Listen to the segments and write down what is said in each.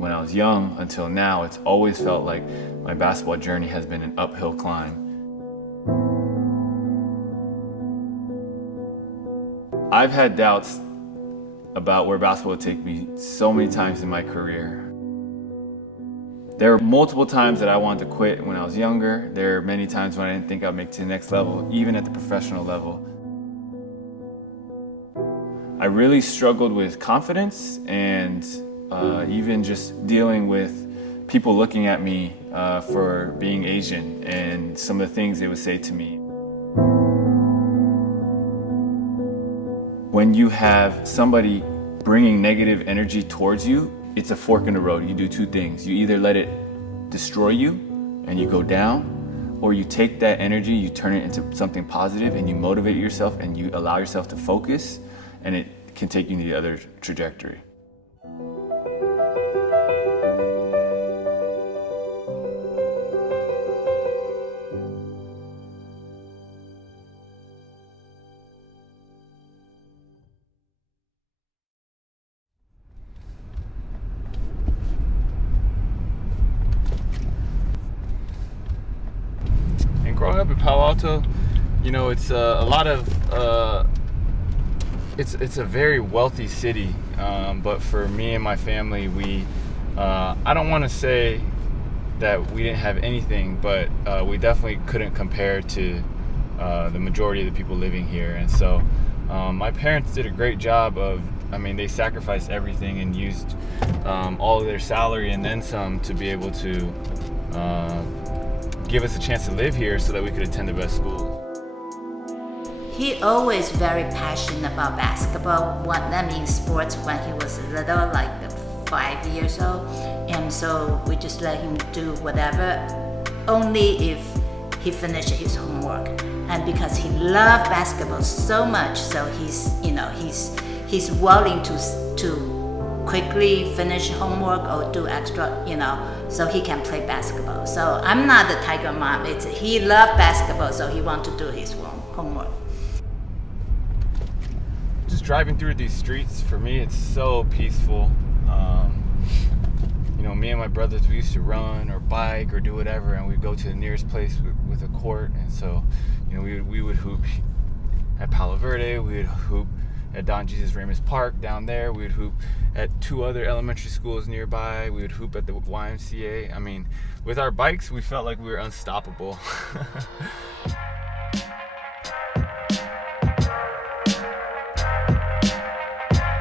when I was young until now, it's always felt like my basketball journey has been an uphill climb. I've had doubts about where basketball would take me so many times in my career. There were multiple times that I wanted to quit when I was younger. There are many times when I didn't think I'd make it to the next level, even at the professional level. I really struggled with confidence and even just dealing with people looking at me for being Asian and some of the things they would say to me. When you have somebody bringing negative energy towards you, it's a fork in the road. You do two things. You either let it destroy you and you go down, or you take that energy, you turn it into something positive and you motivate yourself and you allow yourself to focus, and it can take you to the other trajectory. Growing up in Palo Alto, you know, it's a lot of it's a very wealthy city, but for me and my family, we I don't want to say that we didn't have anything, but we definitely couldn't compare to the majority of the people living here. And so my parents did a great job of, I mean, they sacrificed everything and used all of their salary and then some to be able to give us a chance to live here so that we could attend the best schools. He always very passionate about basketball. That means sports when he was little, like 5 years old. And so we just let him do whatever, only if he finished his homework. And because he loved basketball so much, so he's willing to quickly finish homework or do extra, so he can play basketball. So I'm not the tiger mom. He loved basketball, so he want to do his homework. Just driving through these streets, for me, it's so peaceful. Me and my brothers, we used to run or bike or do whatever, and we'd go to the nearest place with a court. And so, we would hoop at Palo Verde, we would hoop at Don Jesus Ramos Park down there, we would hoop at 2 other elementary schools nearby, we would hoop at the YMCA. I mean, with our bikes, we felt like we were unstoppable.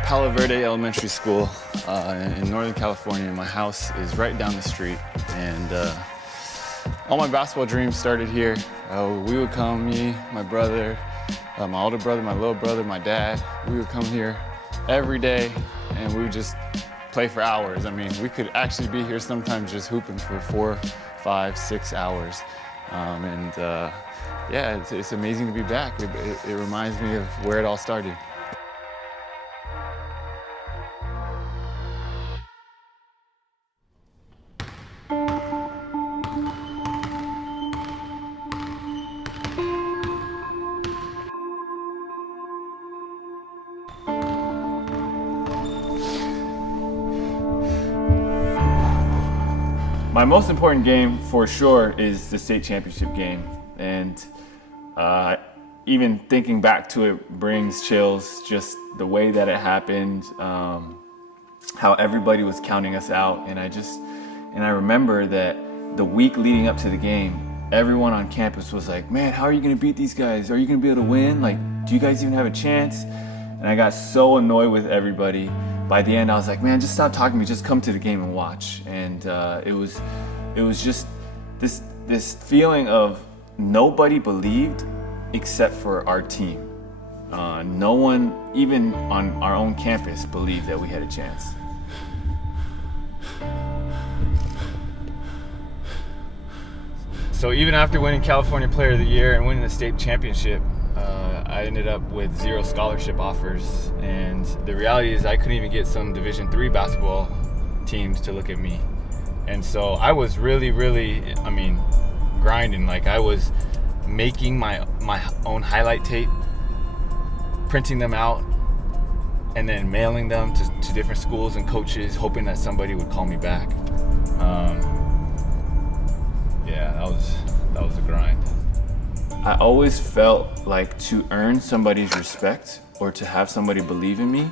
Palo Verde Elementary School in Northern California. My house is right down the street, and all my basketball dreams started here. We would come, me, my brother, my older brother, my little brother, my dad, we would come here every day and we would just play for hours. I mean, we could actually be here sometimes just hooping for 4, 5, 6 hours. Yeah, it's amazing to be back. It reminds me of where it all started. My most important game, for sure, is the state championship game. And even thinking back to it brings chills, just the way that it happened, how everybody was counting us out. And I remember that the week leading up to the game, everyone on campus was like, man, how are you gonna beat these guys? Are you gonna be able to win? Like, do you guys even have a chance? And I got so annoyed with everybody. By the end, I was like, man, just stop talking to me, just come to the game and watch. And it was just this feeling of nobody believed except for our team. No one, even on our own campus, believed that we had a chance. So even after winning California Player of the Year and winning the state championship, I ended up with 0 scholarship offers, and the reality is I couldn't even get some Division III basketball teams to look at me. And so I was really, grinding. Like, I was making my own highlight tape, printing them out, and then mailing them to bunch of different schools and coaches, hoping that somebody would call me back. Yeah, that was a grind. I always felt like to earn somebody's respect or to have somebody believe in me,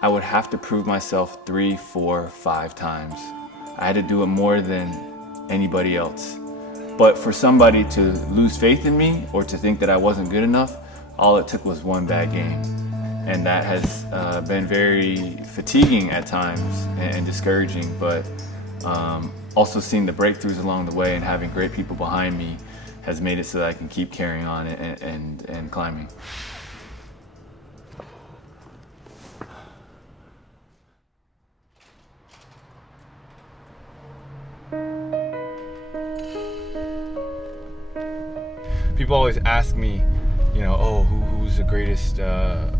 I would have to prove myself 3, 4, 5 times. I had to do it more than anybody else. But for somebody to lose faith in me or to think that I wasn't good enough, all it took was one bad game. And that has been very fatiguing at times and discouraging, but also seeing the breakthroughs along the way and having great people behind me has made it so that I can keep carrying on and climbing. People always ask me, who's the greatest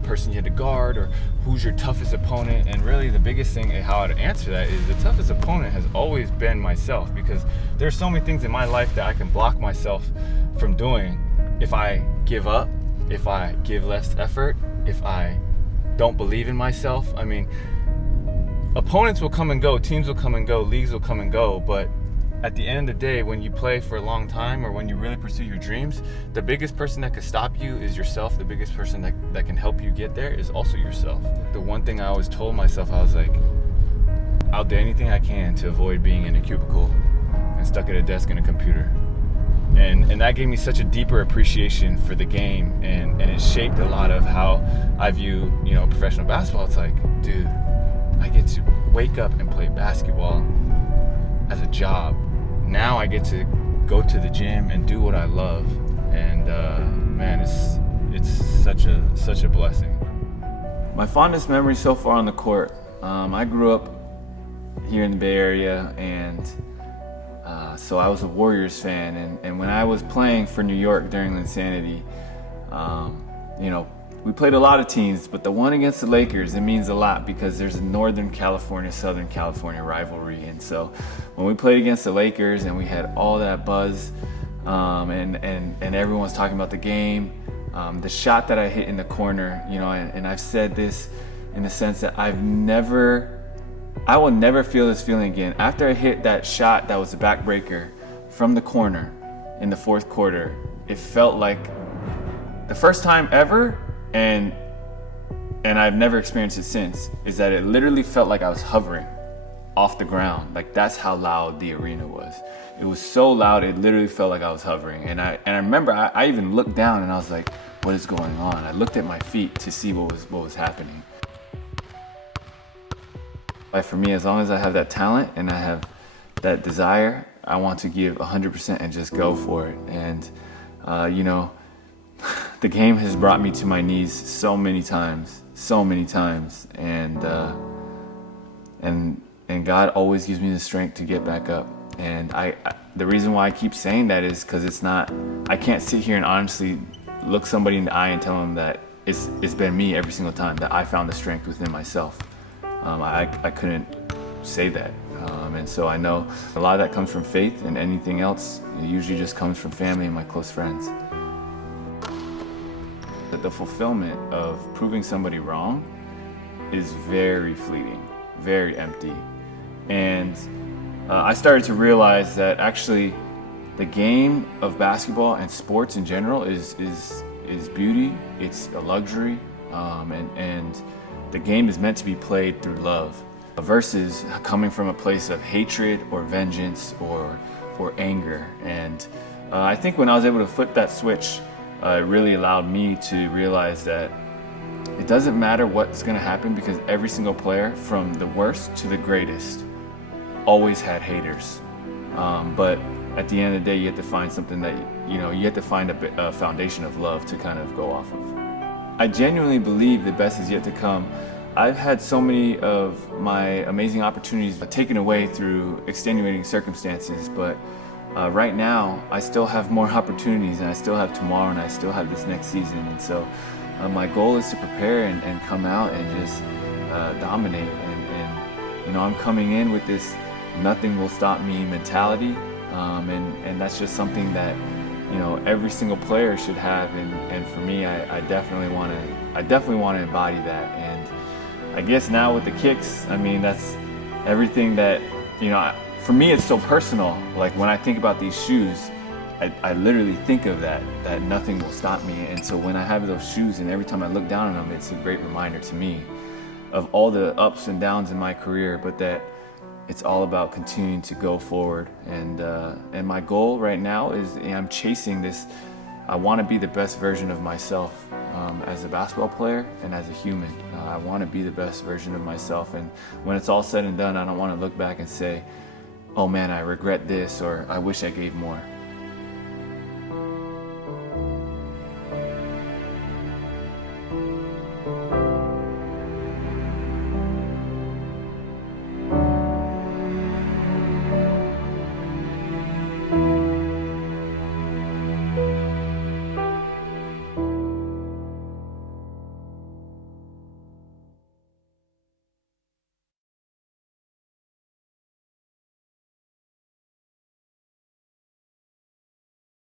person you had to guard, or who's your toughest opponent? And really the biggest thing and how I'd answer that is the toughest opponent has always been myself, because there's so many things in my life that I can block myself from doing if I give up, if I give less effort, if I don't believe in myself. I mean, opponents will come and go, teams will come and go, leagues will come and go, but at the end of the day, when you play for a long time or when you really pursue your dreams, the biggest person that can stop you is yourself. The biggest person that can help you get there is also yourself. The one thing I always told myself, I was like, I'll do anything I can to avoid being in a cubicle and stuck at a desk and a computer. And that gave me such a deeper appreciation for the game, and it shaped a lot of how I view, professional basketball. It's like, dude, I get to wake up and play basketball as a job. Now I get to go to the gym and do what I love, and man, it's such a blessing. My fondest memory so far on the court, I grew up here in the Bay Area, and so I was a Warriors fan, and when I was playing for New York during Linsanity, we played a lot of teams, but the one against the Lakers, it means a lot because there's a Northern California, Southern California rivalry. And so when we played against the Lakers and we had all that buzz, and everyone's talking about the game, the shot that I hit in the corner, and I've said this in the sense that I will never feel this feeling again. After I hit that shot that was a backbreaker from the corner in the fourth quarter, it felt like the first time ever, and I've never experienced it since, is that it literally felt like I was hovering off the ground. Like, that's how loud the arena was. It was so loud, it literally felt like I was hovering. And I remember I even looked down and I was like, what is going on? I looked at my feet to see what was happening. Like, for me, as long as I have that talent and I have that desire, I want to give 100% and just go for it. And the game has brought me to my knees so many times, and God always gives me the strength to get back up. And the reason why I keep saying that is because I can't sit here and honestly look somebody in the eye and tell them that it's been me every single time, that I found the strength within myself. I couldn't say that. And so I know a lot of that comes from faith, and anything else, it usually just comes from family and my close friends. The fulfillment of proving somebody wrong is very fleeting, very empty. And I started to realize that actually the game of basketball and sports in general is beauty, it's a luxury, and the game is meant to be played through love versus coming from a place of hatred or vengeance or anger. And I think when I was able to flip that switch, it really allowed me to realize that it doesn't matter what's going to happen, because every single player, from the worst to the greatest, always had haters. But at the end of the day, you have to find something that, you have to find a foundation of love to kind of go off of. I genuinely believe the best is yet to come. I've had so many of my amazing opportunities taken away through extenuating circumstances, but right now, I still have more opportunities, and I still have tomorrow, and I still have this next season. And so my goal is to prepare and come out and just dominate. And I'm coming in with this nothing will stop me mentality. And that's just something that, every single player should have. And for me, I definitely want to embody that. And I guess now with the kicks, I mean, that's everything that, for me, it's so personal. Like when I think about these shoes, I literally think of that nothing will stop me. And so when I have those shoes and every time I look down on them, it's a great reminder to me of all the ups and downs in my career, but that it's all about continuing to go forward. And my goal right now is I'm chasing this. I want to be the best version of myself as a basketball player and as a human. I want to be the best version of myself. And when it's all said and done, I don't want to look back and say, oh man, I regret this, or I wish I gave more.